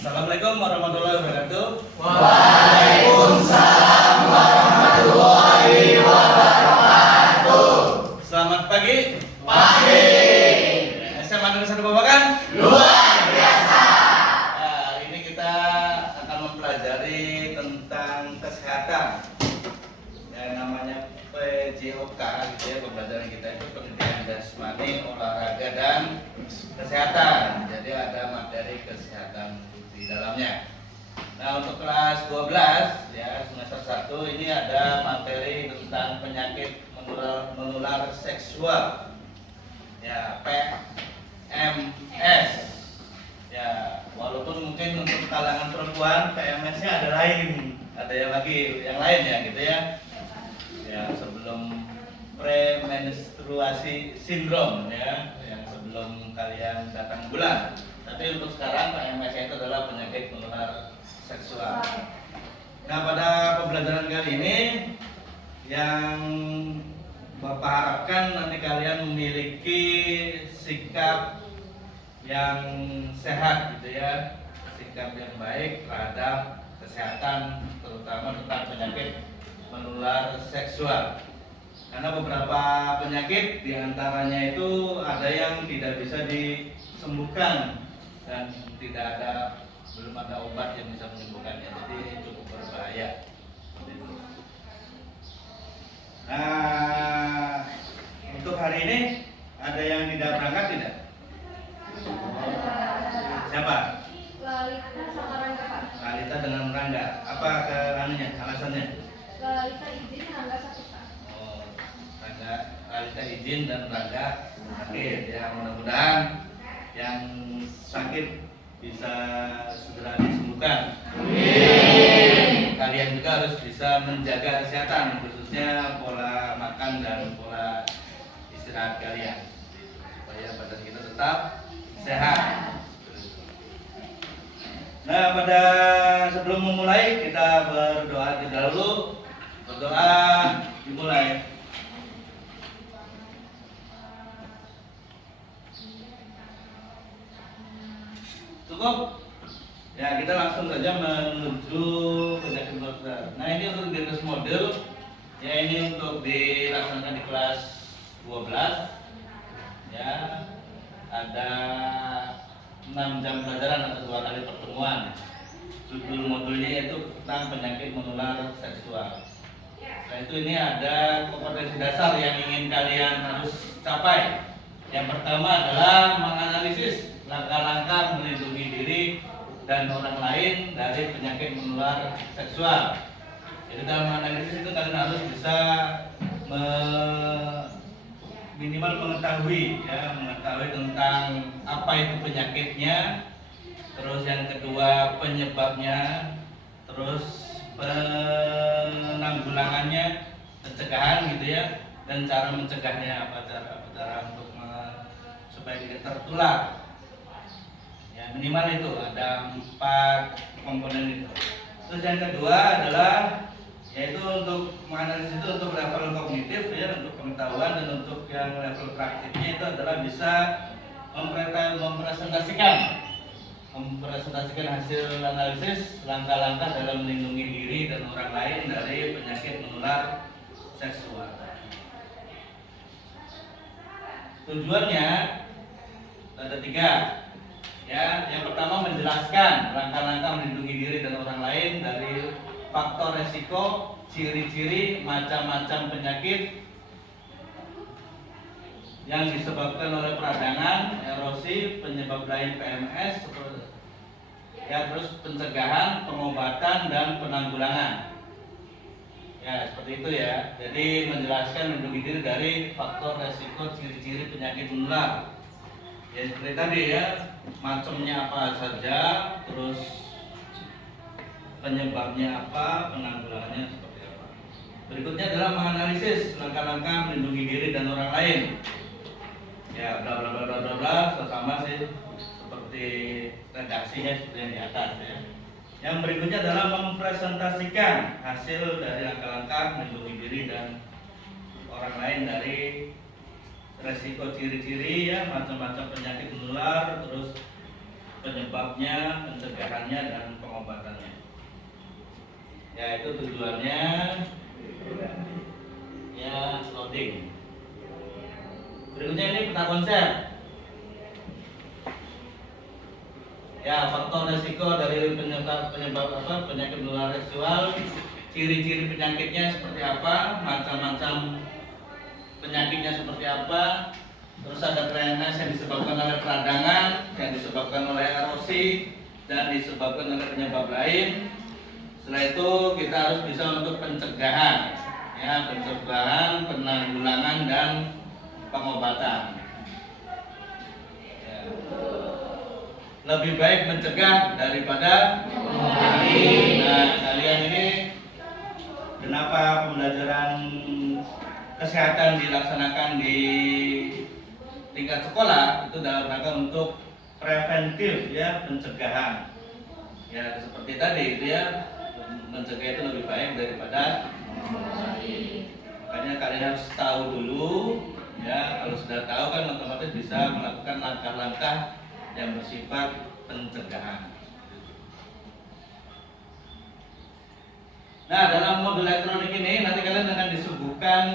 Assalamualaikum warahmatullahi wabarakatuh. Waalaikumsalam warahmatullahi wabarakatuh. Selamat pagi. Pagi. SMA Negeri 1 Babakan. Luar biasa. Hari ini kita akan mempelajari tentang kesehatan. Yang namanya PJOK, gitu ya. Pembelajaran kita itu pendidikan jasmani, olahraga dan kesehatan. Jadi ada materi kesehatan di dalamnya. Nah, untuk kelas 12 ya, semester 1 ini ada materi tentang penyakit menular seksual. Ya, PMS. Ya, walaupun mungkin untuk kalangan perempuan PMS-nya ada lain, ada yang lagi yang lain ya gitu ya. Ya, sebelum premenstruasi sindrom ya, yang sebelum kalian datang bulan. Tapi untuk sekarang PMS itu adalah penyakit menular seksual. Nah, pada pembelajaran kali ini yang Bapak harapkan nanti kalian memiliki sikap yang sehat gitu ya, sikap yang baik terhadap kesehatan, terutama tentang penyakit menular seksual. Karena beberapa penyakit diantaranya itu ada yang tidak bisa disembuhkan dan belum ada obat yang bisa menyembuhkannya, jadi cukup berbahaya. Nah, untuk hari ini ada yang tidak berangkat tidak? Siapa? Lalita sama Rangga, Pak. Lalita dengan Rangga. Apa alasannya? Lalita izin, Rangga sakit, Pak. Oh, Lalita izin dan Rangga sakit. Ya, mudah-mudahan yang sakit bisa segera disembuhkan. Amin. Kalian juga harus bisa menjaga kesehatan, khususnya pola makan dan pola istirahat kalian, supaya badan kita tetap sehat. Nah, sebelum memulai kita berdoa terlebih dahulu. Berdoa dimulai. Cukup? Ya, kita langsung saja menuju penyakit menular. Nah, ini untuk diagnosis model. Ya, ini untuk dilaksanakan di kelas 12. Ya, ada 6 jam pelajaran atau 2 kali pertemuan. Judul modulnya yaitu tentang penyakit menular seksual. Nah, itu ini ada kompetensi dasar yang ingin kalian harus capai. Yang pertama adalah menganalisis langkah-langkah melindungi diri dan orang lain dari penyakit menular seksual. Jadi dalam menganalisis itu kalian harus bisa minimal mengetahui tentang apa itu penyakitnya, terus yang kedua penyebabnya, terus penanggulangannya, pencegahan gitu ya, dan cara mencegahnya, apa cara untuk supaya tidak tertular. Ya, minimal itu ada 4 komponen itu. Terus yang kedua adalah yaitu untuk menganalisis itu untuk level kognitif ya, untuk pengetahuan, dan untuk yang level praktiknya itu adalah bisa mempresentasikan hasil analisis langkah-langkah dalam melindungi diri dan orang lain dari penyakit menular seksual. Tujuannya ada 3. Ya, yang pertama menjelaskan langkah-langkah melindungi diri dan orang lain dari faktor resiko, ciri-ciri, macam-macam penyakit yang disebabkan oleh peradangan, erosi, penyebab lain PMS, ya, terus pencegahan, pengobatan, dan penanggulangan. Ya, seperti itu ya. Jadi menjelaskan melindungi diri dari faktor resiko, ciri-ciri penyakit menular. Ya, seperti tadi ya, macamnya apa saja, terus penyebabnya apa, penanggulangannya seperti apa. Berikutnya adalah menganalisis langkah-langkah melindungi diri dan orang lain. Ya, bla bla bla bla bla bla, sama sih seperti redaksinya seperti yang di atas ya. Yang berikutnya adalah mempresentasikan hasil dari langkah-langkah melindungi diri dan orang lain dari resiko, ciri-ciri ya, macam-macam penyakit menular, terus penyebabnya, pencegahannya, dan pengobatannya. Ya, itu tujuannya ya loading. Berikutnya ini peta konsep. Ya, faktor resiko dari penyebab penyakit menular seksual, ciri-ciri penyakitnya seperti apa, macam-macam penyakitnya seperti apa, terus ada kelainan yang disebabkan oleh peradangan, yang disebabkan oleh erosi, dan disebabkan oleh penyebab lain. Setelah itu kita harus bisa untuk pencegahan, ya, pencegahan, penanggulangan, dan pengobatan. Ya. Lebih baik mencegah daripada mengobati. Nah, kalian ini kenapa pembelajaran kesehatan dilaksanakan di tingkat sekolah itu dalam rangka untuk preventif, ya, pencegahan. Ya, seperti tadi itu ya, mencegah itu lebih baik daripada mengobati. Makanya kalian harus tahu dulu, ya, kalau sudah tahu kan otomatis bisa melakukan langkah-langkah yang bersifat pencegahan. Nah, dalam modul elektronik ini nanti kalian akan disuguhkan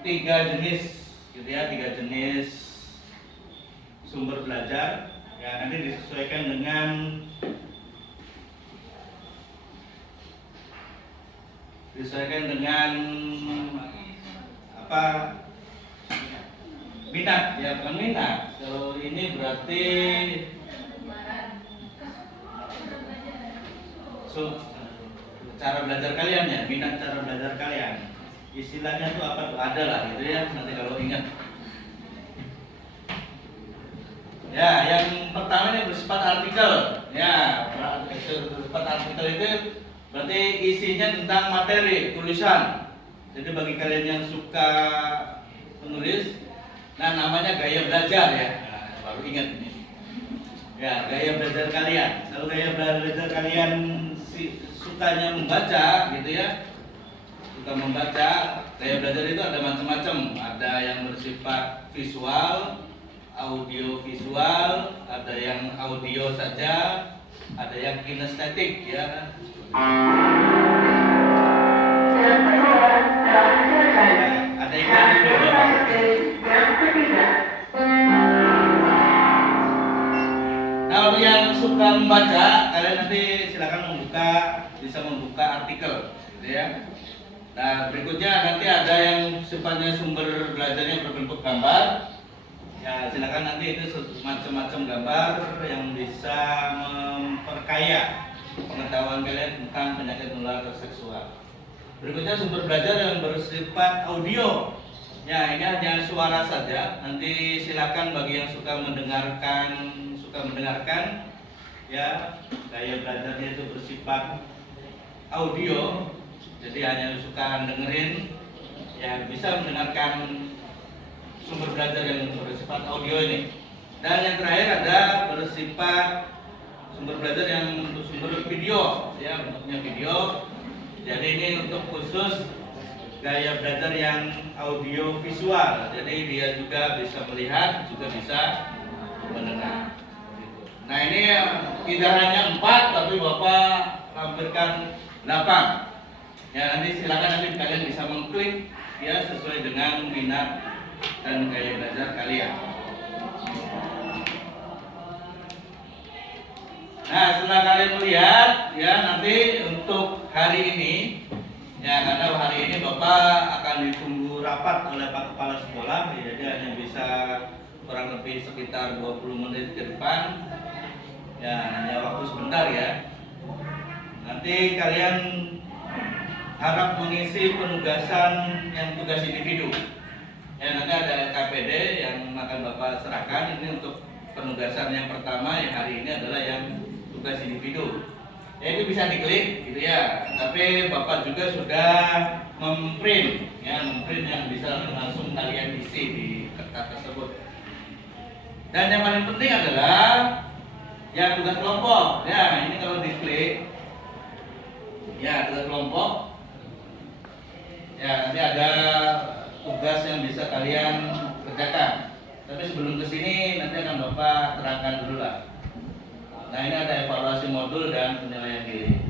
3 jenis, gitu ya, 3 jenis sumber belajar. Ya, nanti disesuaikan dengan apa, minat, ya, bukan minat. Kalau ini berarti cara belajar kalian, ya, minat cara belajar kalian. Istilahnya itu apa tuh, ada lah gitu ya, nanti kalau ingat. Ya, yang pertama ini bersifat artikel. Ya, bersifat artikel itu berarti isinya tentang materi, tulisan. Jadi bagi kalian yang suka menulis, nah, namanya gaya belajar, ya. Nah, baru ingat ini. Ya, gaya belajar kalian. Kalau gaya belajar kalian sukanya membaca, gitu ya, suka membaca, gaya belajar itu ada macam-macam. Ada yang bersifat visual, audio visual, ada yang audio saja, ada yang kinestetik, ya. Ada iklan di bawah. Nah, untuk yang suka membaca, kalian nanti silakan bisa membuka artikel, gitu ya. Nah, berikutnya nanti ada yang sifatnya sumber belajarnya berbentuk gambar. Ya, silakan nanti itu macam-macam gambar yang bisa memperkaya pengetahuan kalian tentang penyakit menular seksual. Berikutnya sumber belajar yang bersifat audio. Ya, ini hanya suara saja. Nanti silakan bagi yang suka mendengarkan, ya, gaya belajarnya itu bersifat audio. Jadi hanya suka dengerin, ya, bisa mendengarkan sumber belajar yang bersifat audio ini. Dan yang terakhir ada bersifat sumber belajar yang sumber video, ya, bentuknya video. Jadi ini untuk khusus gaya belajar yang audio visual. Jadi dia juga bisa melihat, juga bisa mendengar. Nah, ini tidak hanya 4, tapi Bapak lampirkan 8. Ya, nanti silakan nanti kalian bisa mengklik, ya, sesuai dengan minat dan gaya belajar kalian. Nah, setelah kalian melihat, ya, nanti untuk hari ini, ya, karena hari ini Bapak akan ditunggu rapat oleh Pak Kepala Sekolah, ya, jadi hanya bisa kurang lebih sekitar 20 menit ke depan. Ya, hanya waktu sebentar, ya. Nanti kalian harap mengisi penugasan yang tugas individu. Ya, nanti ada KPD yang akan Bapak serahkan. Ini untuk penugasan yang pertama yang hari ini adalah yang tugas individu. Ya, itu bisa diklik, gitu ya. Tapi Bapak juga sudah memprint, ya, yang bisa langsung kalian isi di kertas tersebut. Dan yang paling penting adalah ya, tugas kelompok. Ya, ini kalau diklik, ya, tugas kelompok. Ya, nanti ada tugas yang bisa kalian kerjakan. Tapi sebelum ke sini nanti akan Bapak terangkan dulu lah. Nah, ini ada evaluasi modul dan penilaian diri.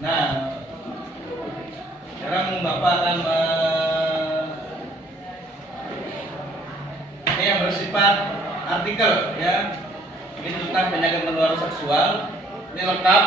Nah, sekarang Bapak akan ini yang bersifat artikel ya. Ini tentang penyakit menular seksual. Ini lengkap.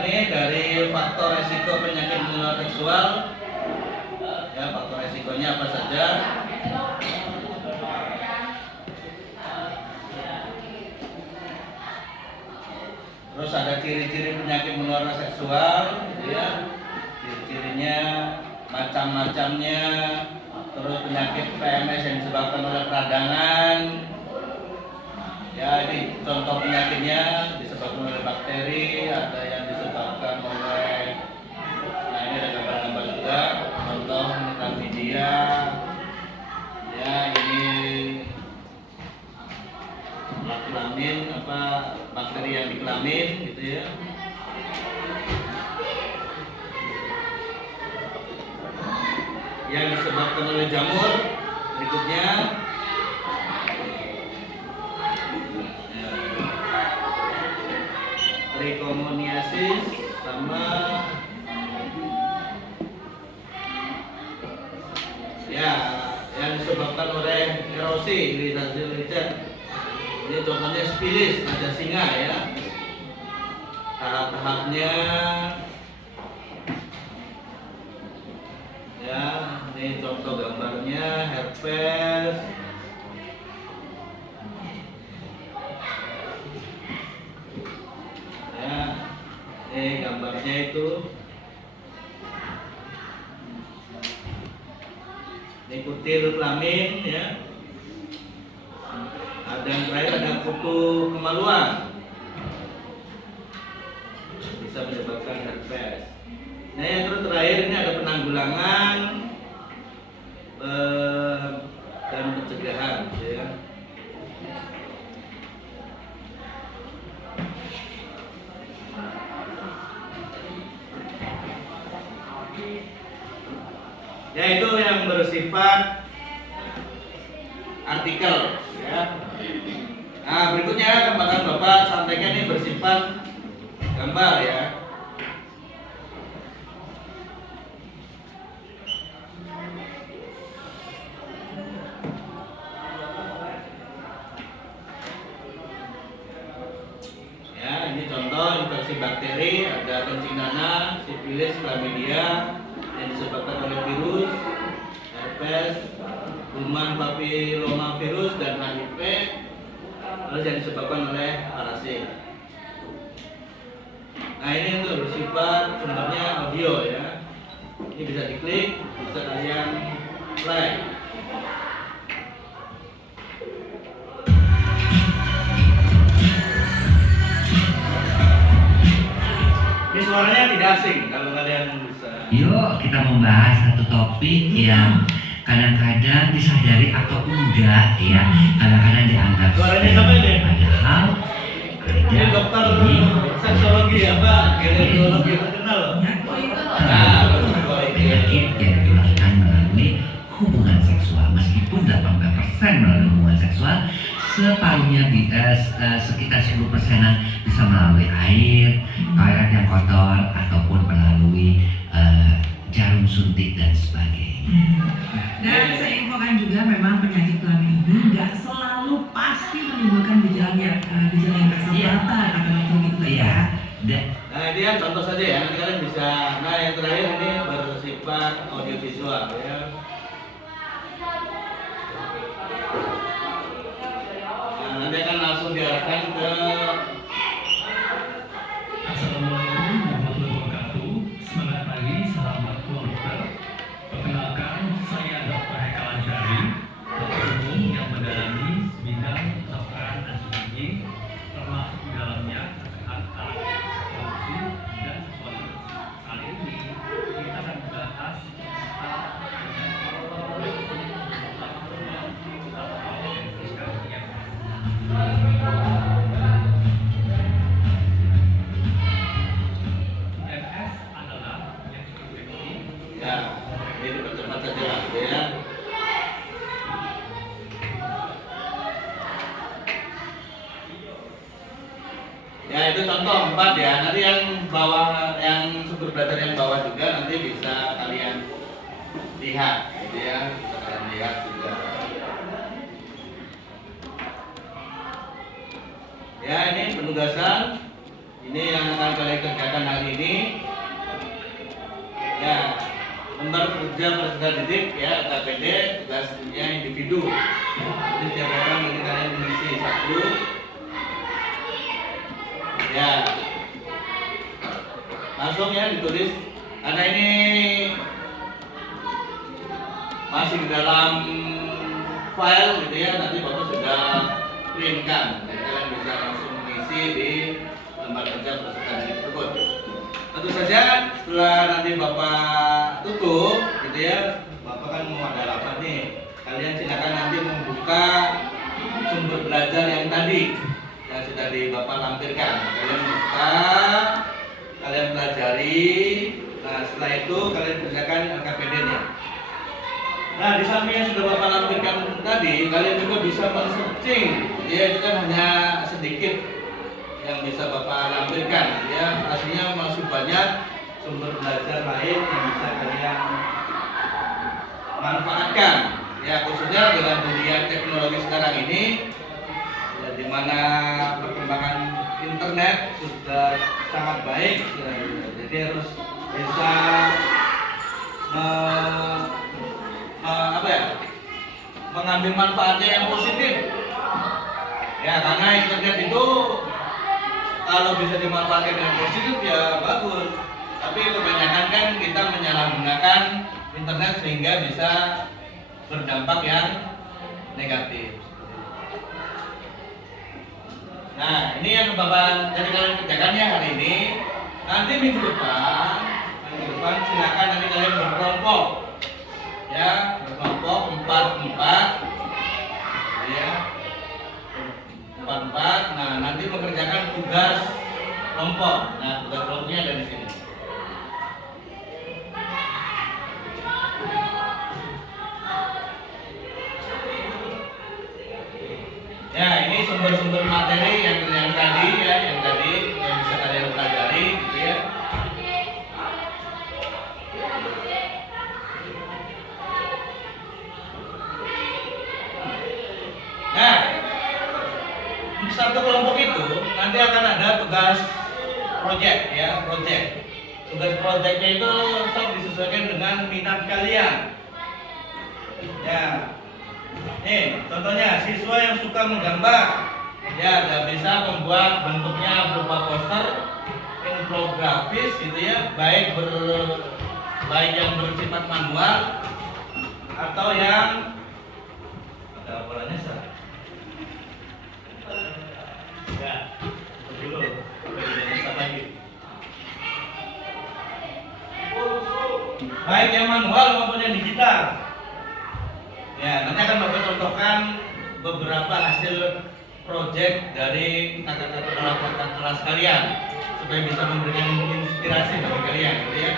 Ini dari faktor resiko penyakit menular seksual ya, faktor resikonya apa saja, terus ada ciri-ciri penyakit menular seksual gitu ya, ciri-cirinya, macam-macamnya, terus penyakit PMS yang disebabkan oleh peradangan ya, ini contoh penyakitnya disebabkan oleh bakteri, ada yang disebabkan oleh, nah ini ada gambar-gambar juga, contoh chlamydia ya, ini kelamin, apa bakteri yang di kelamin gitu ya. Yang disebabkan oleh jamur berikutnya trichomoniasis sama ya yang disebabkan oleh erosi iritasi licin. Ini contohnya spilis, ada singa ya. Tahap-tahapnya ya, ini contoh gambarnya herpes. Ya, ini gambarnya itu. Ini kutil kelamin ya. Ada yang terakhir ada kutu kemaluan, bisa menyebabkan herpes. Nah yang terakhir ini ada penanggulangan dan pencegahan ya. Ya itu yang bersifat artikel ya. Nah berikutnya kembali Bapak sampaikan ini bersifat gambar ya. Ya ini contoh infeksi bakteri, ada kencing nanah, sifilis, chlamydia yang disebabkan oleh virus, herpes, human papillomavirus dan HIV, terus yang disebabkan oleh parasit. Nah ini untuk bersifat sumbernya audio ya. Ini bisa diklik, bisa kalian play. Ini suaranya tidak asing kalau kalian bisa. Yuk kita membahas satu topik yang kadang-kadang disadari atau enggak ya, kadang-kadang dianggap Suaranya siapa ini? padahal Ini dokter seksologi apa? Ginekologi terkenal loh. Penyakit yang ditularkan melalui hubungan seksual, meskipun 80% melalui hubungan seksual, separuhnya sekitar 10%-an bisa melalui air, toilet yang kotor ataupun melalui jarum suntik dan sebagainya. Dan saya infokan juga memang penyakit kelamin ini nggak selalu pasti menimbulkan gejala yang kasar mata atau gitu ya. Nah ini ya contoh saja ya, nanti kalian bisa. Nah yang terakhir ini bersifat audiovisual ya. Nah, nanti akan langsung diarahkan ke. Assalamualaikum warahmatullahi wabarakatuh. Semangat pagi, sahabat keluarga. Perkenalkan, saya Dr. Hekal Ansyari, dokter umum yang mendalami bidang kedokteran anestesi 4 ya. Nanti yang bawah, yang sumber belajar yang bawah juga nanti bisa kalian lihat, gitu ya. Bisa kalian lihat juga. Ya, ini penugasan. Ini yang akan kalian kerjakan hari ini. Ya, lembar kerja peserta didik ya, KPD, tugasnya individu. Jadi setiap orang nanti kalian mengisi satu. Ya, langsung ya ditulis. Karena ini masih di dalam file gitu ya, nanti Bapak sudah printkan. Jadi kalian bisa langsung mengisi di lembar kerja peserta didik tersebut. Tentu saja setelah nanti Bapak tutup gitu ya, Bapak kan mau ada rapat nih. Kalian silakan nanti membuka sumber belajar yang tadi yang sudah di Bapak lampirkan. Kalian buka, kalian pelajari. Nah, setelah itu kalian kerjakan LKPD-nya. Nah, di samping yang sudah Bapak lampirkan tadi, kalian juga bisa men-searching. Ya, itu kan hanya sedikit yang bisa Bapak lampirkan. Ya, aslinya masih banyak sumber belajar lain yang bisa kalian manfaatkan. Ya, khususnya dengan dunia teknologi sekarang ini, ya, di mana perkembangan internet sudah sangat baik. Ya, jadi harus bisa mengambil manfaatnya yang positif. Ya, karena internet itu kalau bisa dimanfaatkan dengan positif ya bagus. Tapi kebanyakan kan kita menyalahgunakan internet sehingga bisa berdampak yang negatif. Nah, ini yang Bapak jadi kalian kerjakan ya hari ini. Nanti minggu depan silakan nanti kalian berkelompok. Ya, berkelompok 4-4. Ya. 4-4. Nah, nanti mengerjakan tugas kelompok. Nah, tugas kelompoknya ada di sini. Ya, ini sumber-sumber materi yang tadi ya, yang bisa kalian pelajari gitu ya. Nah, di satu kelompok itu nanti akan ada tugas project ya, project. Tugas projectnya itu disesuaikan dengan minat kalian. Ya. Nih, contohnya siswa yang suka menggambar, ya, bisa membuat bentuknya berupa poster, infografis, gitu ya, baik yang bersifat manual atau yang ada polanya sah. Ya, dulu, lagi. Baik yang manual maupun yang digital. Ya, nanti akan Bapak contohkan beberapa hasil proyek dari kakak-kakak kelas kalian supaya bisa memberikan inspirasi bagi kalian, gitu ya.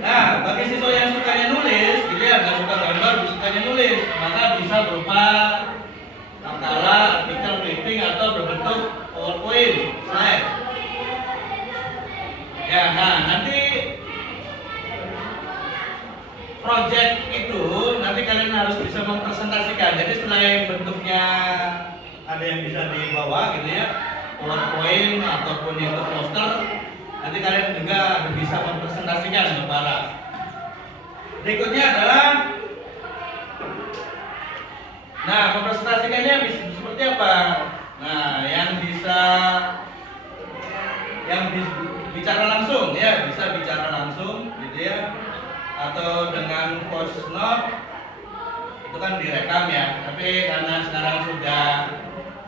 Nah, bagi siswa yang sukanya nulis, gitu ya, nggak suka gambar, sukanya nulis, maka bisa berupa makalah, artikel, clipping atau berbentuk PowerPoint, slide. Ya, nah nanti project itu nanti kalian harus bisa mempresentasikan. Jadi selain bentuknya ada yang bisa dibawa gitu ya, PowerPoint ataupun itu poster, nanti kalian juga bisa mempresentasikan ke para. Berikutnya adalah, nah mempresentasikannya bisa seperti apa? Nah yang bicara langsung ya, bisa bicara langsung gitu ya. Atau dengan voice note itu kan direkam ya, tapi karena sekarang sudah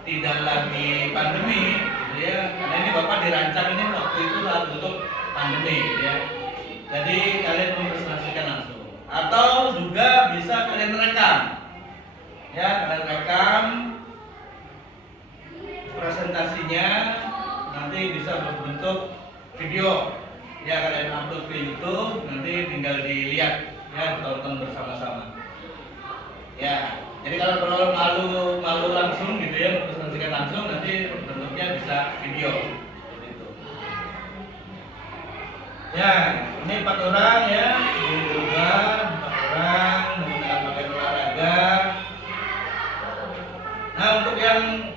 tidak lagi pandemi gitu ya, karena ini Bapak dirancang ini waktu itu saat untuk pandemi gitu ya, jadi kalian mempresentasikan langsung atau juga bisa kalian rekam ya, kalian rekam presentasinya nanti bisa berbentuk video ya, kalian upload ke YouTube, nanti tinggal dilihat ya, tonton bersama-sama. Ya, jadi kalau malu langsung gitu ya, presentasikan langsung, nanti bentuk bentuknya bisa video. Seperti itu. Ya, ini 4 orang ya, ini juga 4 orang menggunakan pakaian olahraga. Nah, untuk yang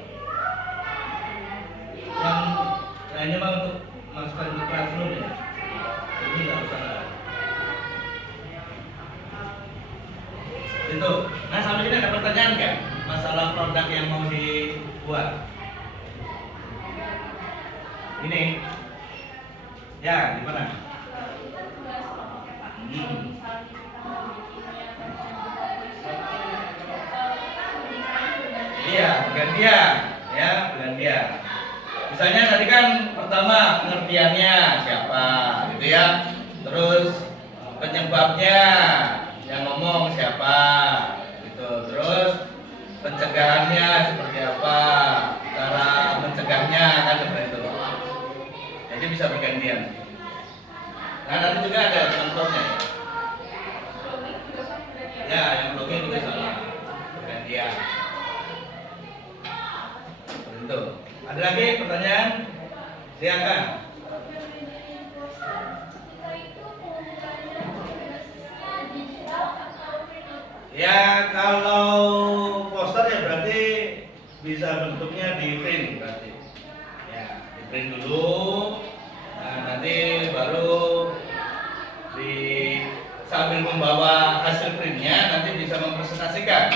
ini mah untuk masukkan ke classroom ya. Ini nggak usah lah. Itu. Nah, sampai sini ada pertanyaan nggak? Masalah produk yang mau dibuat. Ini. Ya, gimana? Iya, gantian, ya, gantian. Misalnya tadi kan pertama pengertiannya siapa, gitu ya. Terus penyebabnya yang ngomong siapa, gitu. Terus pencegahannya seperti apa, cara mencegahnya kan seperti itu. Jadi bisa bergantian. Nah, nanti juga ada contohnya. Ya, yang blogging juga sama, bergantian. Seperti itu. Ada lagi pertanyaan? Silakan. Ya, kalau poster ya berarti bisa bentuknya di print berarti. Ya, di print dulu. Nah, nanti baru sambil membawa hasil printnya nanti bisa mempresentasikan.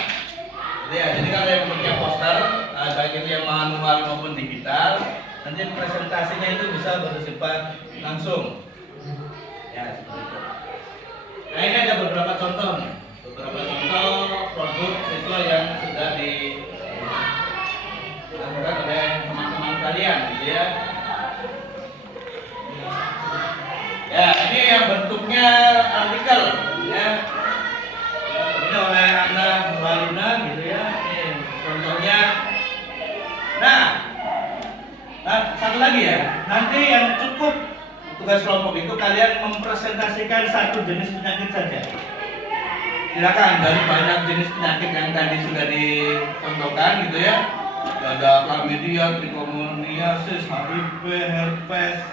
Jadi kalau yang bentuknya poster, baik itu yang manual maupun digital, nanti presentasinya itu bisa bersifat langsung. Ya, seperti itu. Nah, ini ada beberapa contoh nih. Beberapa contoh produk siswa yang sudah dilakukan oleh teman-teman kalian, gitu ya. Ya, ini yang bentuknya artikel, ya. Ini oleh anak Walina, gitu ya. Ini contohnya. Nah, satu lagi ya. Nanti yang cukup tugas kelompok itu kalian mempresentasikan satu jenis penyakit saja. Silakan, dari banyak jenis penyakit yang tadi sudah dicontohkan, gitu ya. Ada chlamydia, trichomoniasis, HIV, herpes,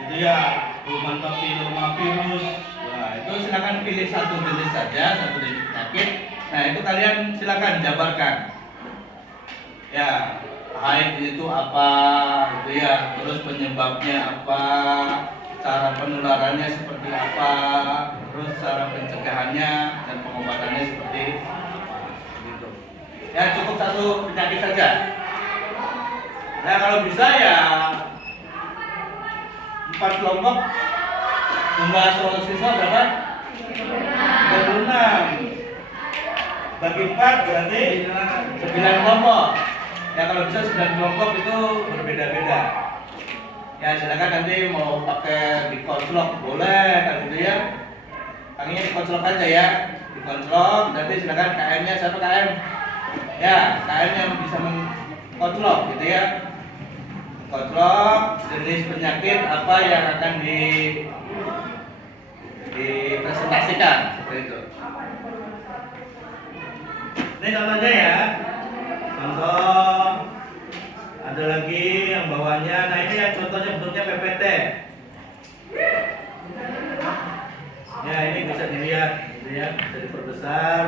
gitu ya, human papillomavirus. Nah, itu silakan pilih satu jenis saja, satu jenis penyakit. Nah, itu kalian silakan jabarkan. Ya, HIV itu apa, gitu ya. Terus penyebabnya apa, cara penularannya seperti apa, terus cara pencegahannya dan pengobatannya seperti itu. Ya, cukup satu penyakit saja. Nah, kalau bisa ya 4 kelompok, jumlah siswa berapa? 26. Bagi 4 berarti 9 kelompok. Ya, kalau bisa 9 kelompok itu berbeda-beda. Ya, silakan nanti mau pakai dikonslok boleh kan, gitu ya. Tangannya dikonslok aja ya, dikonslok. Nanti silakan KM-nya siapa KM? Ya, KM yang bisa mengkonslok, gitu ya. Konslok jenis penyakit apa yang akan dipresentasikan, seperti itu. Ini contohnya ya. Contoh. Ada lagi yang bawahnya. Nah, ini yang contohnya bentuknya PPT. Ya, ini bisa dilihat, gitu ya, bisa diperbesar.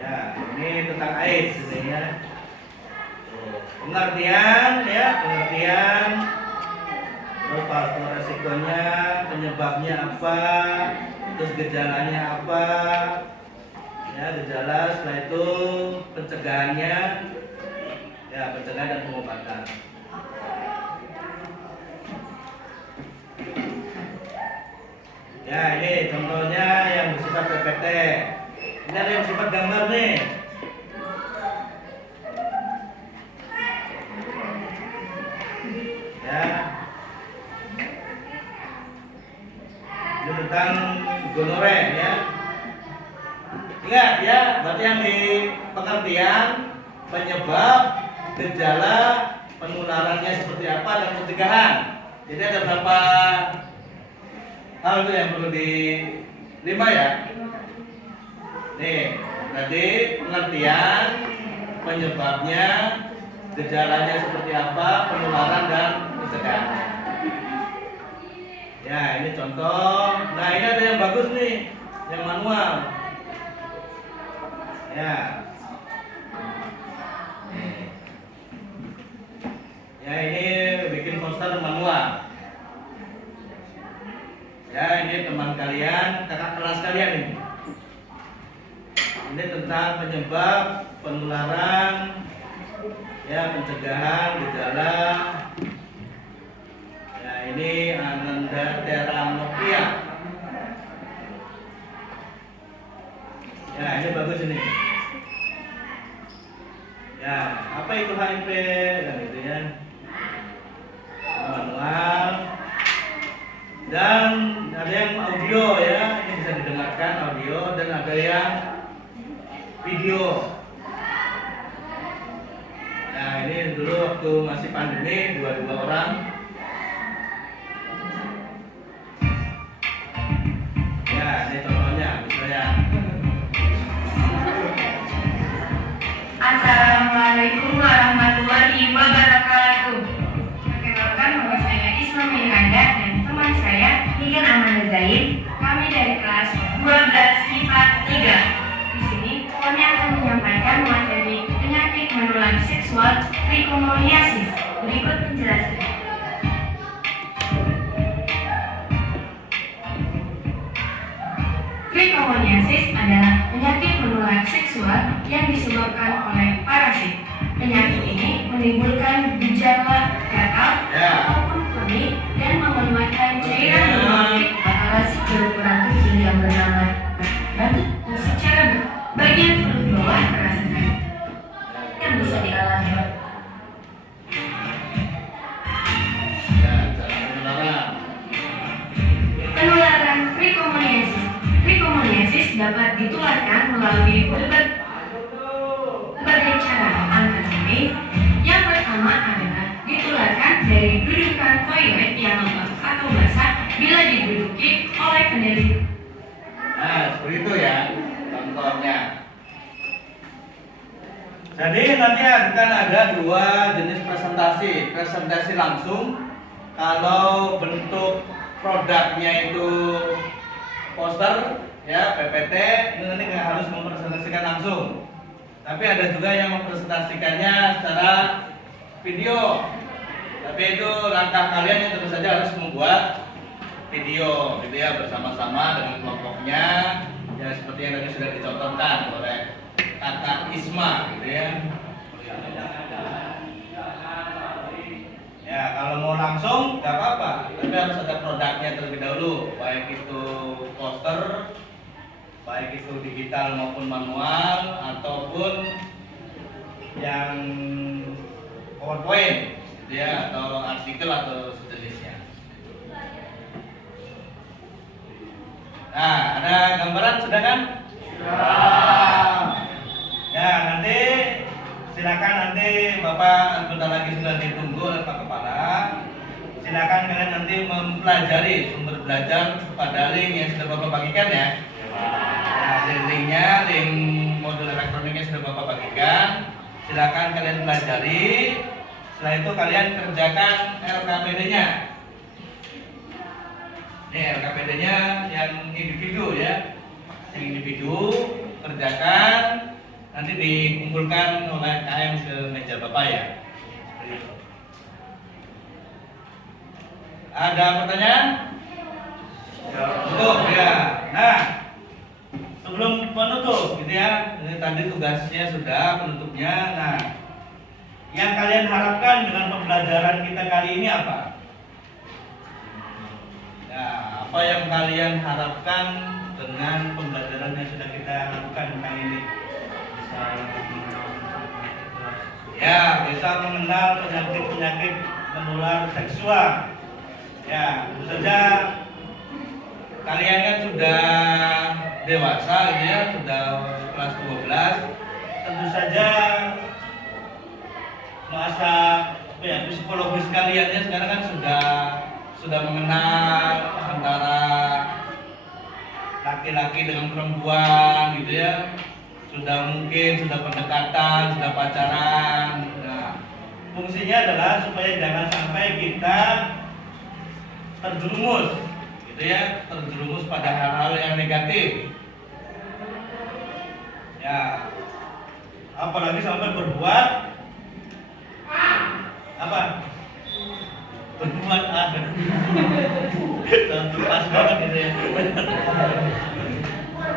Ya, ini tentang AIDS, ini ya. Pengertian, ya, pengertian. Terus faktor resikonya, penyebabnya apa, terus gejalanya apa, ya, gejala. Setelah itu pencegahannya, ya, pencegahan dan pengobatan. Ya, ini contohnya yang bersifat PPT. Ini ada yang bersifat gambar nih. Ya. Ini tentang gonore, ya. Ingat ya, berarti yang di pengertian, penyebab, gejala, penularannya seperti apa, dan pencegahan. Jadi ada berapa hal itu yang perlu diterima ya. Nih, berarti pengertian penyebabnya, gejalanya seperti apa, penularan dan pencegahan. Ya, ini contoh. Nah, ini ada yang bagus nih, yang manual. Ya. Ya, ini bikin poster manual. Ya, ini teman kalian, kakak kelas kalian ini. Ini tentang penyebab, penularan, ya, pencegahan, gejala. Ya, ini Ananda Teramokia. Ya, ini bagus ini. Ya, apa itu HIV? Dan gitu ya. Manual. Dan ada yang audio ya, ini bisa didengarkan audio, dan ada yang video. Nah, ini dulu waktu masih pandemi, dua orang. Ya, ini contohnya misalnya. Assalamualaikum warahmatullahi wabarakatuh. Perkenalkan, nama saya Isma Miranda dan teman saya Niken Amanda Zain. Kami dari kelas 12 IPA 3. Di sini kami akan menyampaikan materi penyakit menular seksual trichomoniasis. Berikut penjelasan. Trichomoniasis adalah penyakit menular seksual yang disebabkan oleh parasit. Penyakit ini menimbulkan gejala gatal ataupun kemih dan mengeluarkan cairan berwarna parasit berukuran kecil yang bernama batu dan secara bagian perut bawah terasa sakit yang bisa dialami. Ya, cara penularan. Penularan trichomoniasis. Trichomoniasis dapat ditularkan melalui berbagai cara, antara lain yang pertama adalah ditularkan dari dudukan toilet yang lembab atau basah bila diduduki oleh penderita. Nah, seperti itu ya contohnya. Jadi nanti akan ada dua jenis presentasi. Presentasi langsung, kalau bentuk produknya itu poster ya, PPT, ini nanti nggak harus mempresentasikan langsung. Tapi ada juga yang mempresentasikannya secara video. Tapi itu langkah kalian yang tentu saja harus membuat video bersama-sama dengan kelompoknya, ya seperti yang tadi sudah dicontohkan oleh kakak Isma, gitu ya. Ya, kalau mau langsung nggak apa-apa, tapi harus ada produknya terlebih dahulu, baik itu poster, baik itu digital maupun manual, ataupun yang PowerPoint, gitu ya, atau artikel atau sejenisnya. Nah, ada gambaran sudah kan? Ya, nanti silakan, nanti Bapak sebentar lagi sudah ditunggu oleh Pak Kepala. Silakan kalian nanti mempelajari sumber belajar pada link yang sudah Bapak bagikan ya. Nah, linknya, link modul elektroniknya sudah Bapak bagikan. Silakan kalian pelajari. Setelah itu kalian kerjakan LKPD-nya. Ini LKPD-nya yang individu ya. Yang individu kerjakan, nanti dikumpulkan oleh KM ke meja Bapak ya. Ada pertanyaan? Tutup ya. Nah, sebelum penutup gitu ya, ini tadi tugasnya sudah, penutupnya. Nah, yang kalian harapkan dengan pembelajaran kita kali ini apa? Nah, apa yang kalian harapkan dengan pembelajaran yang sudah kita lakukan kali ini? Ya, bisa mengenal penyakit-penyakit menular seksual. Ya, tentu saja kalian kan sudah dewasa gitu ya, sudah kelas 12. Tentu saja masa psikologis kaliannya sekarang kan sudah mengenal antara laki-laki dengan perempuan gitu ya, mungkin sudah pendekatan, sudah pacaran. Nah, fungsinya adalah supaya jangan sampai kita terjerumus gitu ya, terjerumus pada hal-hal yang negatif ya, apalagi sampai berbuat apa, berbuat apa pas banget gitu ya.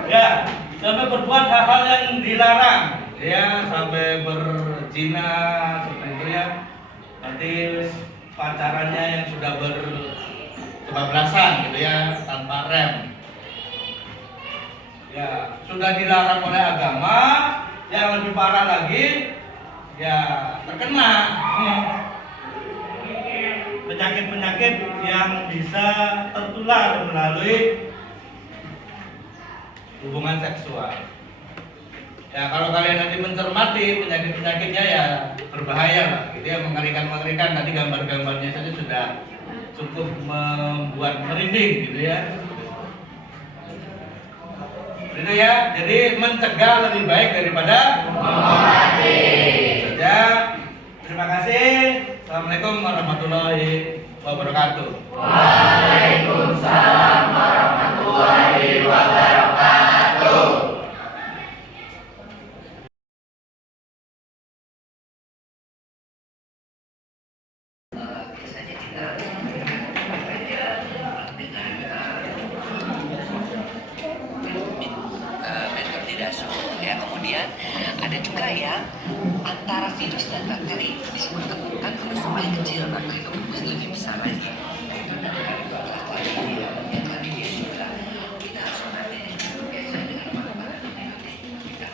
Ya, sampai berbuat hal-hal yang dilarang ya, sampai berzina seperti itu ya, nanti pacarannya yang sudah kebablasan gitu ya, tanpa rem ya, sudah dilarang oleh agama. Yang lebih parah lagi ya, terkena penyakit-penyakit yang bisa tertular melalui hubungan seksual ya. Kalau kalian nanti mencermati penyakit-penyakitnya ya berbahaya lah gitu ya, mengerikan. Nanti gambar-gambarnya saja sudah cukup membuat merinding gitu ya. Itu ya, jadi mencegah lebih baik daripada mengobati saja. Terima kasih. Assalamualaikum warahmatullahi wabarakatuh. Waalaikumsalam warahmatullahi wabarakatuh. Biasanya kita mentor tidak suhu ya. Kemudian ada juga ya antara virus dan bakteri disebut kan virus paling kecil, bakteri itu lebih besar lagi. Yang tadi juga kita harus mengambil biasanya dengan pengembangan negatif kita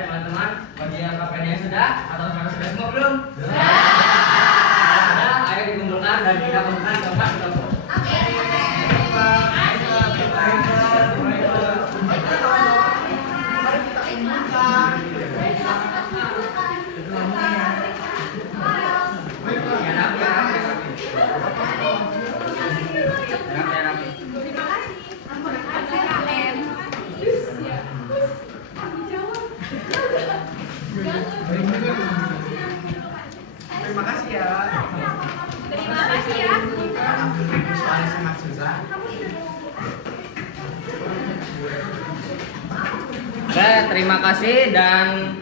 teman-teman, bagi yang KPN sudah atau sudah semua belum? Sudah, ayo dikumpulkan dan kita kumpulkan keempat kelompok. Terima kasih ya. Terima kasih ya. Soalnya sangat susah. Oke, terima kasih dan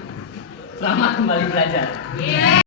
selamat kembali belajar. Iya.